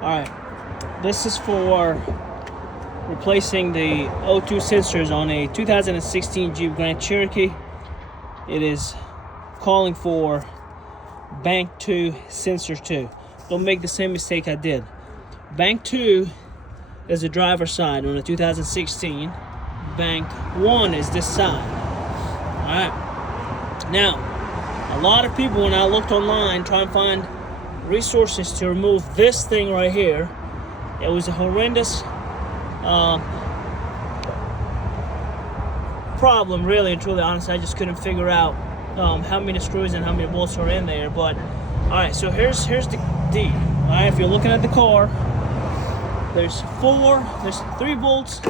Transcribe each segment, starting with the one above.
Alright, this is for replacing the O2 sensors on a 2016 Jeep Grand Cherokee. It is calling for Bank 2 Sensor 2. Don't make the same mistake I did. Bank 2 is the driver's side on the 2016. Bank 1 is this side. Alright. Now, a lot of people, when I looked online trying to find resources to remove this thing right here, it was a horrendous problem, really and truly. Honestly, I just couldn't figure out how many screws and how many bolts are in there. But all right, so here's the deal. All right, if you're looking at the car, there's 3 bolts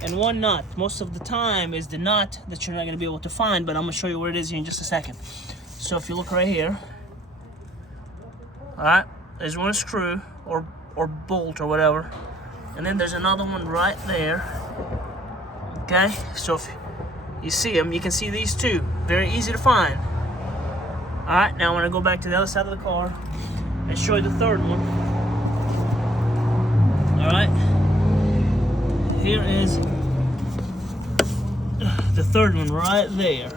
and 1 nut. Most of the time is the nut that you're not going to be able to find, but I'm going to show you where it is here in just a second. So if you look right here, all right, there's 1 screw or bolt or whatever, and then there's another one right there. Okay, so if you see them, you can see these 2. Very easy to find. All right, now I want to go back to the other side of the car and show you the 3rd one. All right, here is the 3rd one right there,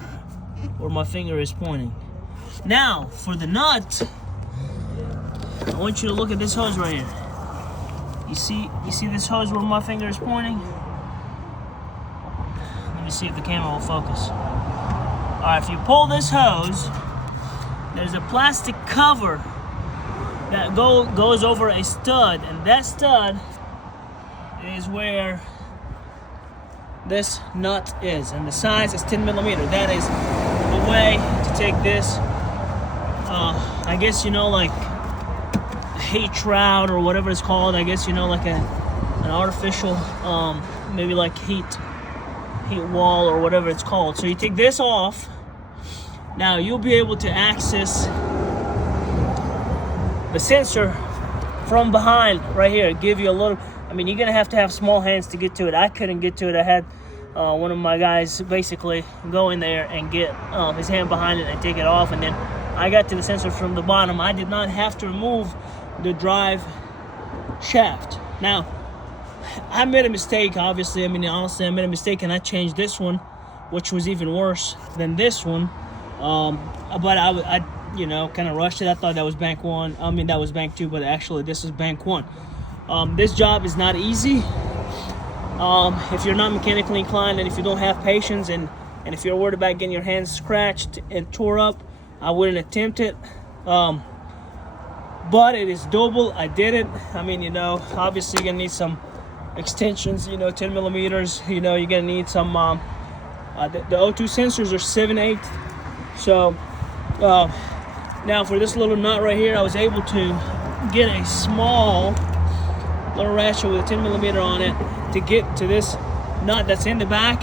where my finger is pointing. Now, for the nut, I want you to look at this hose right here. You see this hose where my finger is pointing? Let me see if the camera will focus. All right, if you pull this hose, there's a plastic cover that goes over a stud, and that stud is where this nut is, and the size is 10 millimeter. That is the way to take this, I guess, you know, like heat shroud or whatever it's called. I guess, you know, like an artificial, maybe like heat wall or whatever it's called. So you take this off. Now you'll be able to access the sensor from behind right here. Give you a little, I mean, you're gonna have to have small hands to get to it. I couldn't get to it. I had one of my guys basically go in there and get his hand behind it and take it off, and then I got to the sensor from the bottom. I did not have to remove the drive shaft. Now, I made a mistake, obviously. I mean, honestly, I made a mistake, and I changed this one, which was even worse than this one. But I you know, kind of rushed it. I thought that was Bank 1. I mean, that was Bank 2, but actually this is Bank 1. This job is not easy. If you're not mechanically inclined, and if you don't have patience, and if you're worried about getting your hands scratched and tore up, I wouldn't attempt it. But it is doable. I did it. I mean, you know, obviously you're gonna need some extensions, you know, 10 millimeters. You know, you're gonna need some, the O2 sensors are 7/8. So, now for this little nut right here, I was able to get a small little ratchet with a 10 millimeter on it to get to this nut that's in the back.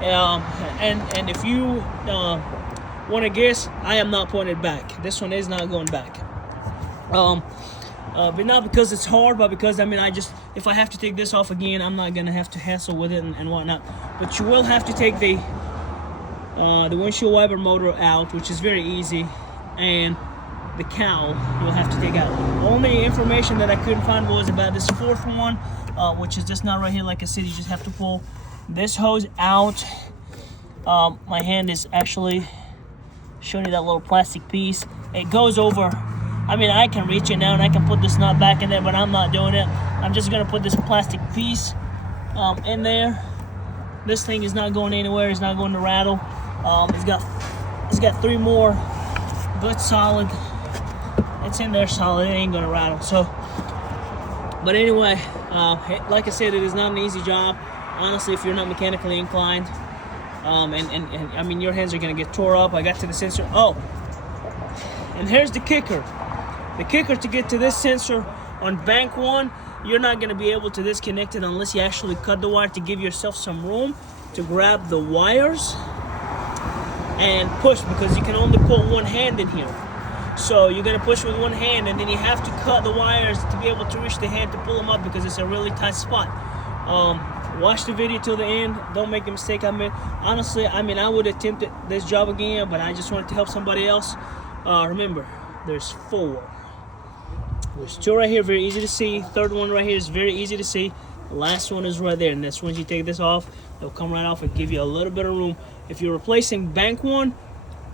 And if you want to guess, I am not pointed back. This one is not going back. But not because it's hard, but because, I mean, if I have to take this off again, I'm not gonna have to hassle with it and whatnot. But you will have to take the windshield wiper motor out, which is very easy, and the cowl you'll have to take out. The only information that I couldn't find was about this 4th one, which is just not right here. Like I said, you just have to pull this hose out. My hand is actually showing you that little plastic piece. It goes over. I mean, I can reach it now and I can put this nut back in there, but I'm not doing it. I'm just gonna put this plastic piece in there. This thing is not going anywhere. It's not going to rattle. It's got 3 more good solid. It's in there solid. It ain't gonna rattle. So, but anyway, like I said, it is not an easy job. Honestly, if you're not mechanically inclined, and I mean, your hands are gonna get tore up. I got to the sensor. Oh, and here's the kicker. The kicker to get to this sensor on Bank 1, you're not going to be able to disconnect it unless you actually cut the wire to give yourself some room to grab the wires and push, because you can only put one hand in here. So you're going to push with one hand, and then you have to cut the wires to be able to reach the hand to pull them up, because it's a really tight spot. Watch the video till the end. Don't make the mistake I made. Honestly, I mean, I would attempt this job again, but I just wanted to help somebody else. Remember, there's 4. There's two right here, very easy to see. Third one right here is very easy to see. The last one is right there, and that's once you take this off, it'll come right off and give you a little bit of room. If you're replacing bank one,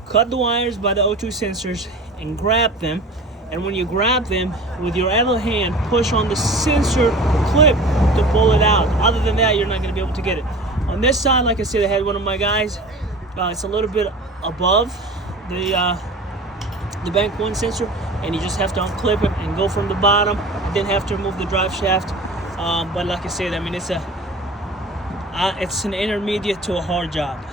cut the wires by the O2 sensors and grab them. And when you grab them with your other hand, push on the sensor clip to pull it out. Other than that, you're not going to be able to get it. On this side, like I said, I had one of my guys. It's a little bit above the bank one sensor, and you just have to unclip it and go from the bottom. You then have to remove the drive shaft. But like I said, I mean, it's an intermediate to a hard job.